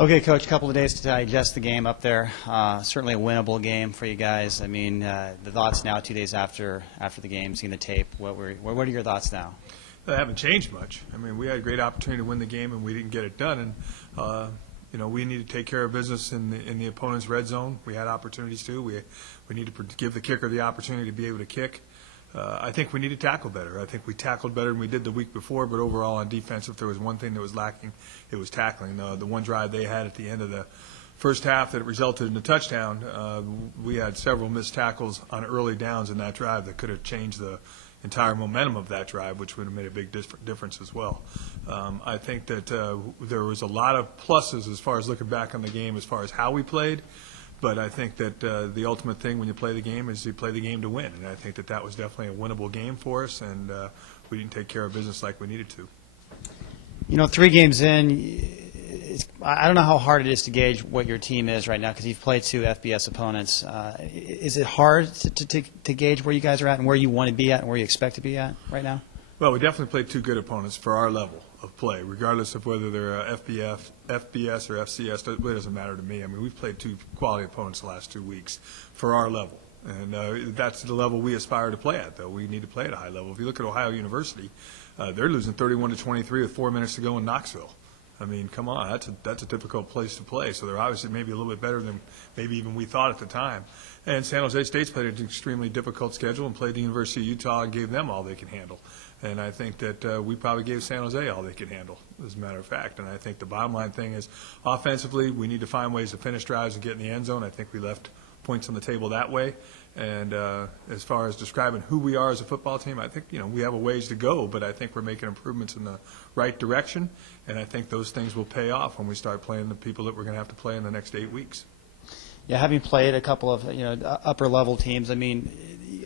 Okay, Coach, a couple of days to digest the game up there. Certainly a winnable game for you guys. I mean, the thoughts now, 2 days after the game, seeing the tape. What are your thoughts now? They haven't changed much. I mean, we had a great opportunity to win the game, and we didn't get it done. And we need to take care of business in the opponent's red zone. We had opportunities too. We need to give the kicker the opportunity to be able to kick. I think we need to tackle better. I think we tackled better than we did the week before, but overall on defense, if there was one thing that was lacking, it was tackling. The one drive they had at the end of the first half that resulted in a touchdown, we had several missed tackles on early downs in that drive that could have changed the entire momentum of that drive, which would have made a big difference as well. I think that there was a lot of pluses as far as looking back on the game as far as how we played. But I think that the ultimate thing when you play the game is you play the game to win. And I think that that was definitely a winnable game for us, and we didn't take care of business like we needed to. 3 games in, I don't know how hard it is to gauge what your team is right now because you've played 2 FBS opponents. Is it hard to gauge where you guys are at and where you want to be at and where you expect to be at right now? Well, we definitely played 2 good opponents for our level of play, regardless of whether they're FBS or FCS. It really doesn't matter to me. I mean, we've played 2 quality opponents the last 2 weeks for our level. And that's the level we aspire to play at, though. We need to play at a high level. If you look at Ohio University, they're losing 31-23 with 4 minutes to go in Knoxville. I mean, come on, that's a difficult place to play. So they're obviously maybe a little bit better than maybe even we thought at the time. And San Jose State's played an extremely difficult schedule and played the University of Utah and gave them all they can handle. And I think that we probably gave San Jose all they could handle, as a matter of fact. And I think the bottom line thing is, offensively, we need to find ways to finish drives and get in the end zone. I think we left points on the table that way. And as far as describing who we are as a football team, I think we have a ways to go, but I think we're making improvements in the right direction. And I think those things will pay off when we start playing the people that we're going to have to play in the next 8 weeks. Yeah, having played a couple of upper level teams, I mean,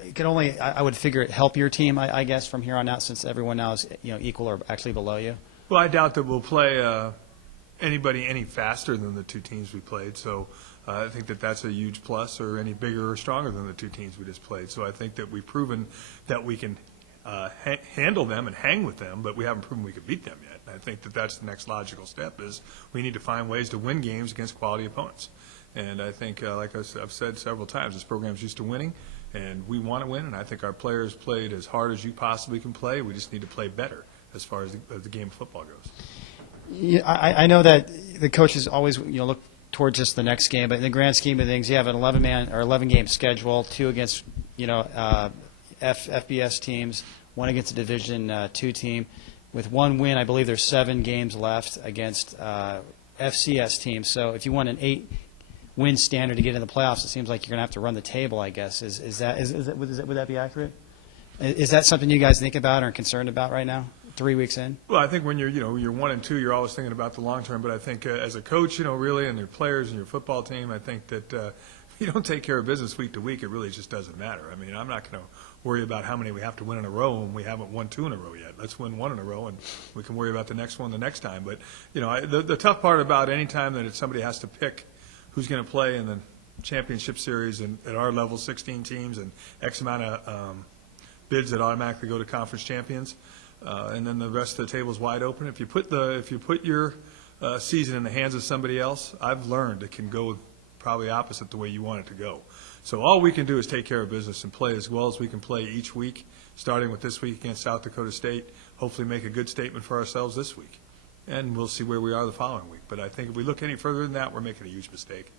it could only, I would figure, help your team, I guess, from here on out, since everyone now is equal or actually below you. Well, I doubt that we'll play anybody any faster than the 2 teams we played. So I think that that's a huge plus, or any bigger or stronger than the 2 teams we just played. So I think that we've proven that we can handle them and hang with them, but we haven't proven we could beat them yet. And I think that that's the next logical step, is we need to find ways to win games against quality opponents. And I think, like I've said several times, this program's used to winning, and we want to win, and I think our players played as hard as you possibly can play. We just need to play better as far as the game of football goes. Yeah, I know that the coaches always look towards just the next game, but in the grand scheme of things, you have an 11-game schedule, 2 against FBS teams, 1 against a Division II team. With 1 win, I believe there's 7 games left against FCS teams. So if you want an 8-win standard to get in the playoffs, it seems like you're going to have to run the table, I guess. Would that be accurate? Is that something you guys think about or are concerned about right now, 3 weeks in? Well, I think when you're 1 and 2, you're always thinking about the long term. But I think as a coach, really, and your players and your football team, I think that you don't take care of business week to week. It really just doesn't matter. I mean, I'm not going to worry about how many we have to win in a row when we haven't won 2 in a row yet. Let's win 1 in a row, and we can worry about the next one the next time. But the tough part about any time that somebody has to pick who's going to play in the championship series and at our level, 16 teams and X amount of bids that automatically go to conference champions, and then the rest of the table is wide open. If you put your season in the hands of somebody else, I've learned it can go probably opposite the way you want it to go. So all we can do is take care of business and play as well as we can play each week, starting with this week against South Dakota State, hopefully make a good statement for ourselves this week. And we'll see where we are the following week. But I think if we look any further than that, we're making a huge mistake.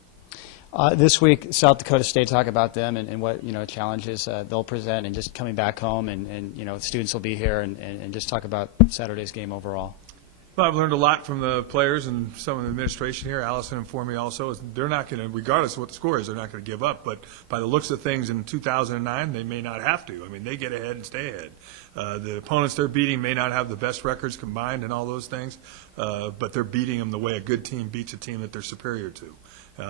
This week, South Dakota State, talk about them and what challenges they'll present, and just coming back home, and students will be here, and just talk about Saturday's game overall. Well, I've learned a lot from the players and some of the administration here. Allison informed me also, they're not going to, regardless of what the score is, they're not going to give up. But by the looks of things in 2009, they may not have to. I mean, they get ahead and stay ahead. The opponents they're beating may not have the best records combined and all those things, but they're beating them the way a good team beats a team that they're superior to.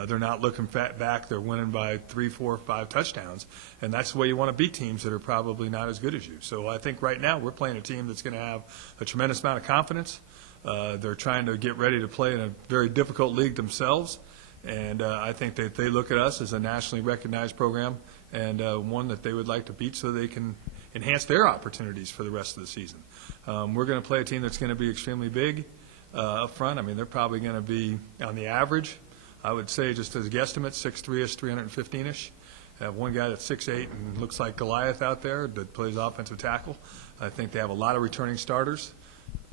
They're not looking back. They're winning by 3, 4, 5 touchdowns, and that's the way you want to beat teams that are probably not as good as you. So I think right now we're playing a team that's going to have a tremendous amount of confidence. They're trying to get ready to play in a very difficult league themselves, and I think that they look at us as a nationally recognized program and one that they would like to beat so they can enhance their opportunities for the rest of the season. We're going to play a team that's going to be extremely big. up front. I mean, they're probably going to be, on the average, I would say, just as a guesstimate, 6'3"-ish, 315-ish. Have one guy that's 6'8" and looks like Goliath out there that plays offensive tackle. I think they have a lot of returning starters.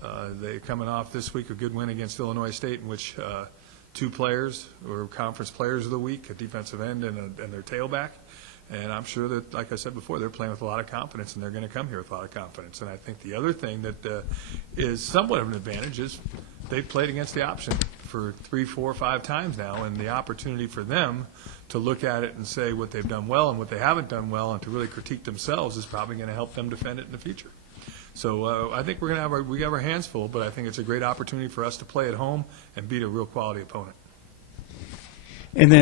They're coming off this week a good win against Illinois State, in which two players were conference players of the week, a defensive end and their tailback. And I'm sure that, like I said before, they're playing with a lot of confidence, and they're going to come here with a lot of confidence. And I think the other thing that is somewhat of an advantage is they've played against the option for 3, 4, 5 times now, and the opportunity for them to look at it and say what they've done well and what they haven't done well and to really critique themselves is probably going to help them defend it in the future. So I think we have our hands full, but I think it's a great opportunity for us to play at home and beat a real quality opponent. And then